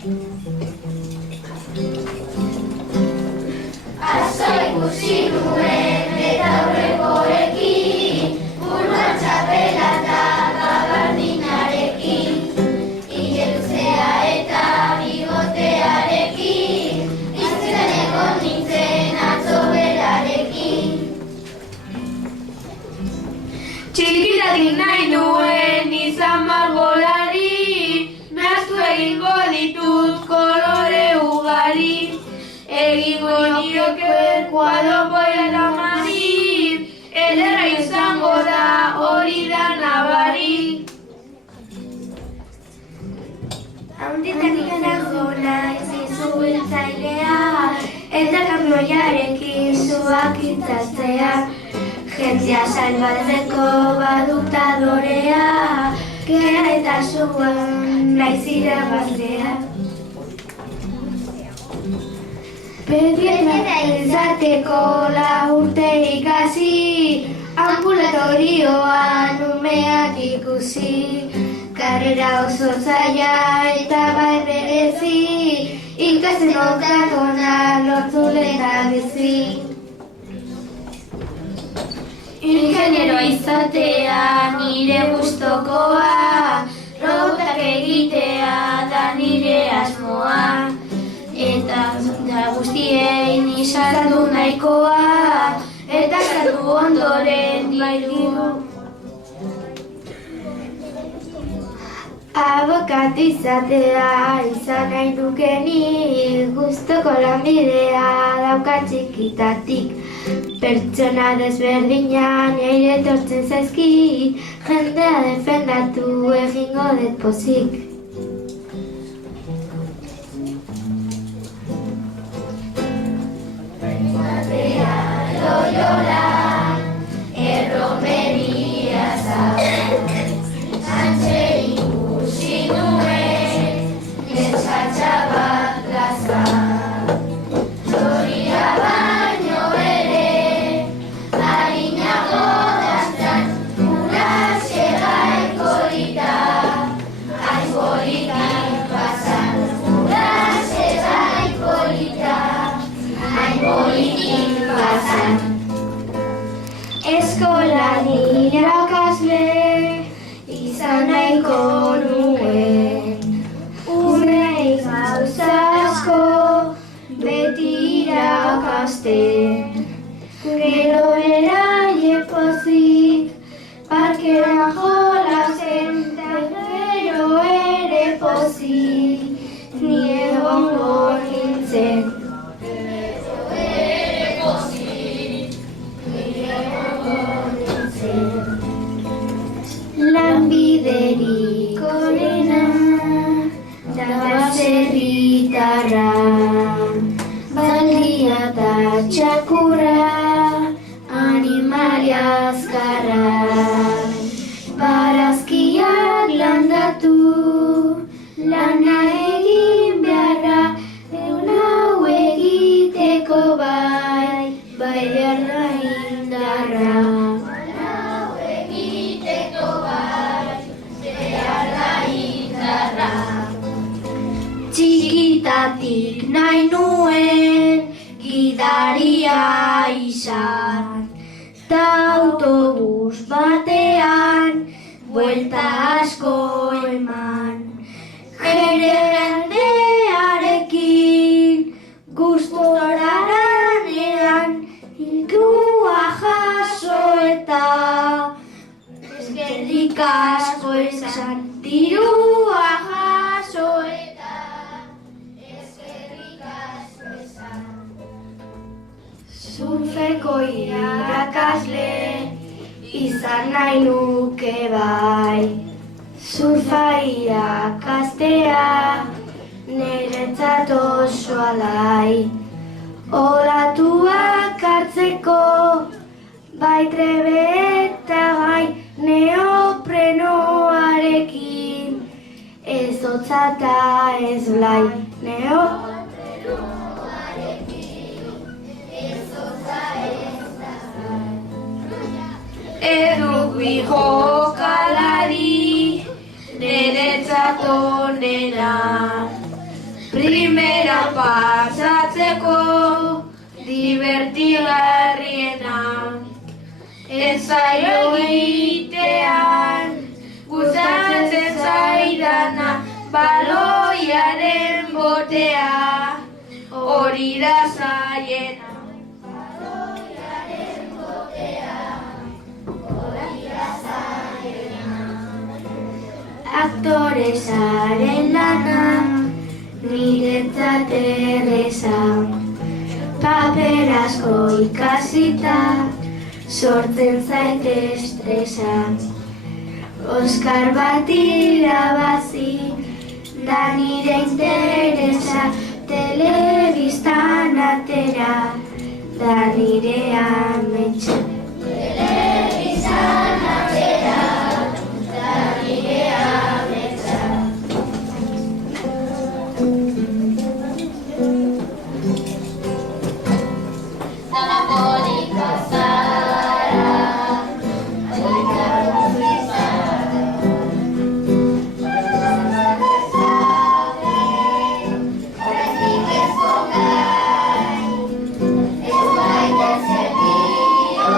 Asko ikusi nuen eta aurrekoekin, buruan txapela eta gabardinarekin, ile luzea eta bigotearekin, izten egon nintzen atzo berarekin. Txikitatik nahi nuen izan margolari, nahaztu egingo ditut kolore ugari. Egingo nioke kuadro poeta mari, ederra izango da hori da nabari. Haunditatik nago naiz izubiltzailea, eta kamioiarekin zuak itzatzea. Jentzia salbatzeko baduktadorea, kea eta zuan naiz irabazlea. Pediatra izateko 4 urte ikasi, ambulatorioan umeak ikusi. Karrera oso zaila eta bai berezi, ikasten okatona lortu lehendabizi. Ingeniero izatea nire gustokoa, robotak egitea da nire asmoa. Eta guztien izatu nahikoa, eta saldu ondoren diru. Abokat izatea izan nahi dukenik, gustoko lanbidea daukat txikitatik. Pertsona desberdinak nire etortzen zaizkit, jendea defendatu egingo dut pozik. Loyola, erromeria Sánchez ikusi nuen, netxatxaba plaza. Loria baino ere, harinago daztan, uraxe gaikolita, aipolitik pasan. Uraxe gaikolita, aipolitik pasan. Eskolan irakasle izan nahiko nuen, umei gauza asko beti irakasten. Gero eraie pozik, parkera jolasen, eta gero ere pozik, ni egongo nintzen. Lanbiderik onena da baserritarra, balia eta txakurra, animalia azkarra. Barazkiak landatu, lana egin beharra, egun hau egiteko bai beharra indarra. Txikitatik nahi nuen gidaria izan, ta autobus batean buelta asko eman. Jendearekin gustoraranean, ilkua jaso eta eskerrik asko esan. Dirua jaso eta eskerrik asko esan. Surfeko irakasle izan nahi nuke bai, surfa irakastea niretzat oso alai. Olatuak hartzeko bai trebe eta bai neoprenoarekin, ez hotza eta ez blai. Errugbi jokalari niretzat onena, pasatzeko divertigarriena. Ez zaio egitean gustatzen zaidana, baloiaren botea hori da zaiena. Aktoresaren lana niretzat erreza, paper asko ikasita sortzen zait estresa. Oskar bat irabazi da nire interesa, telebistan atera da nire ametsa. Telebistan atera da nire ametsa. Dana polita zara, polita guzizara. Horretik ez gongai, ez baita zerdio,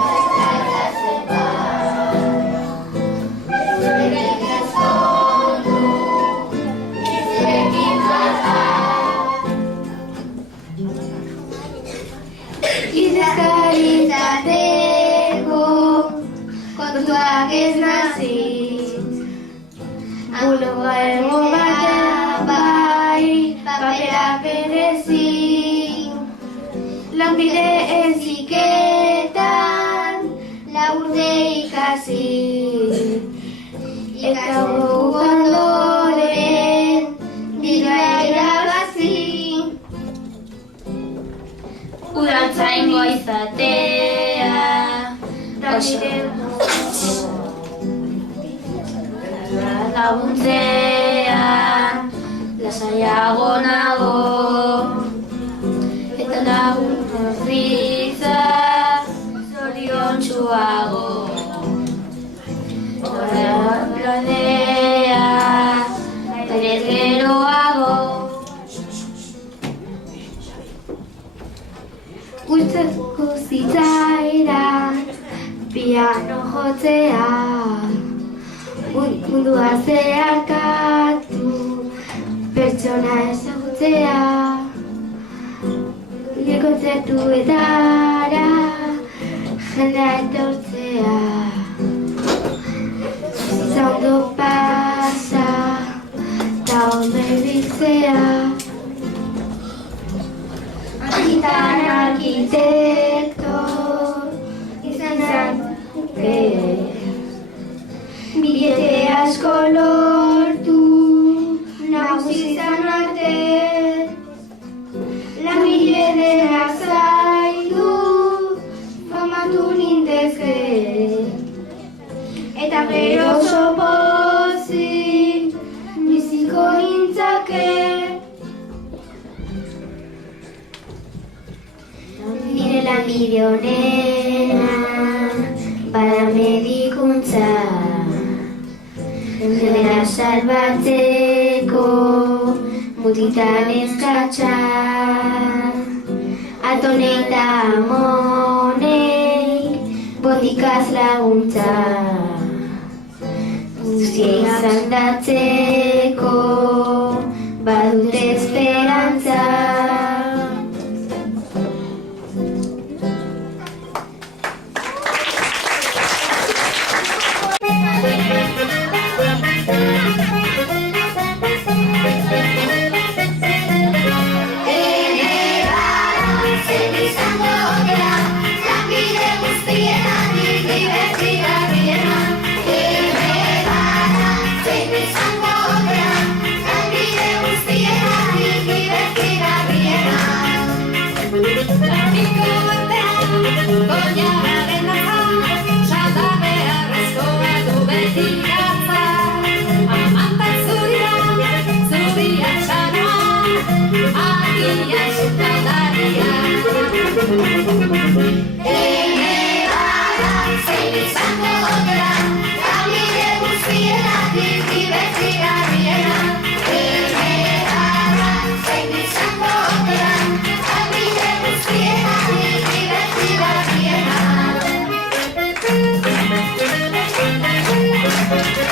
ez baita zenbat. Horretik ez gondu, izurekin zara. Izkaritateko kontuak ez naziz, buloga ergo bat bai, paperak erezik. Lanbide heziketan laurde ikasi, eta guk ondoren dirua irabazi. Udaltzaingo izatea da nire laguntzean lasaiago nago, eta lagun horritza zoriontsuago. Horrela berez geroago. Gustatuko zitzaidan piano jotzea, mundua zeharkatu, pertsona ezagutzea. Nire kontzertuetara jendea etortzea, bizitza ondo pasa eta ondo ibiltzea. Gitan arkitekto izan nuke, bilete asko lortu nagusi izan arte. Lanbide dena zaindu famatu nintezke, eta gero oso pozik biziko nintzake. Nire lanbide honena bada medikuntza, jendea salbatzeko mutitan eskatsa. Atonei eta amonei botikaz laguntza, guztia izandatzeko badute esperantza. Manzanilla.